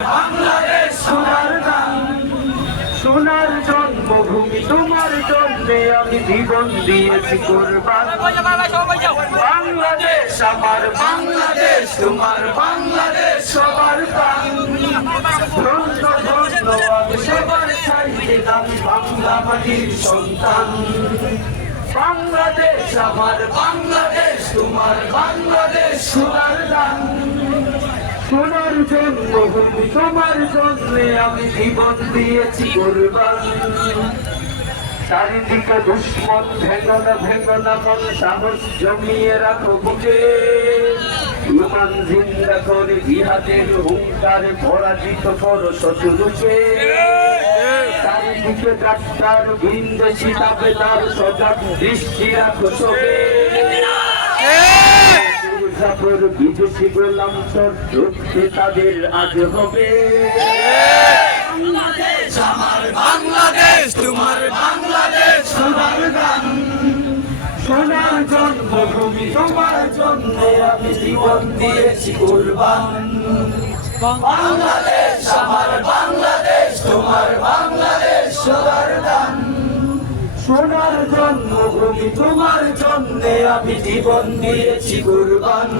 বাংলাদেশ সোনার গান, সোনার জন্মভূমি তোমার জন্যে আমি জীবন দিয়েছি কোরবান। বাংলাদেশ আমার বাংলাদেশ, তোমার বাংলাদেশ সবার প্রাণ। ধন্য ধন্য আমি সবার চাইতে আমি বাংলা মাটির সন্তান। বাংলাদেশ আমার বাংলাদেশ, তোমার বাংলাদেশ সোনার গান। সোনার জন্মভূমি তোমার জন্যে আমি জীবন দিয়েছি কোরবান। চারিদিকে দুশ্মন ভেঙো না মন, সাহস জমিয়ে রাখো বুকে। ইমান জিন্দা করে জিহাদের হুঙ্কারে পরাজিত করো শত্রুকে। চারিদিকে ডাক্তার বিন্দেশি তাবেদার সজাগ দৃষ্টি রাখো সবে। বিদেশি গোলাম তোর রুখতে তাদের আজ হবে। বাংলাদেশ আমার বাংলাদেশ, তোমার বাংলাদেশ সোনার গান। সোনার জন্মভূমি তোমার জন্য আমি জীবন দিয়েছি কোরবান। বাংলাদেশ আমার বাংলাদেশ, তোমার বাংলাদেশ সোনার গান। সোনার জন্মভূমি তোমার জন্যে আমি জীবন দিয়েছি কোরবান।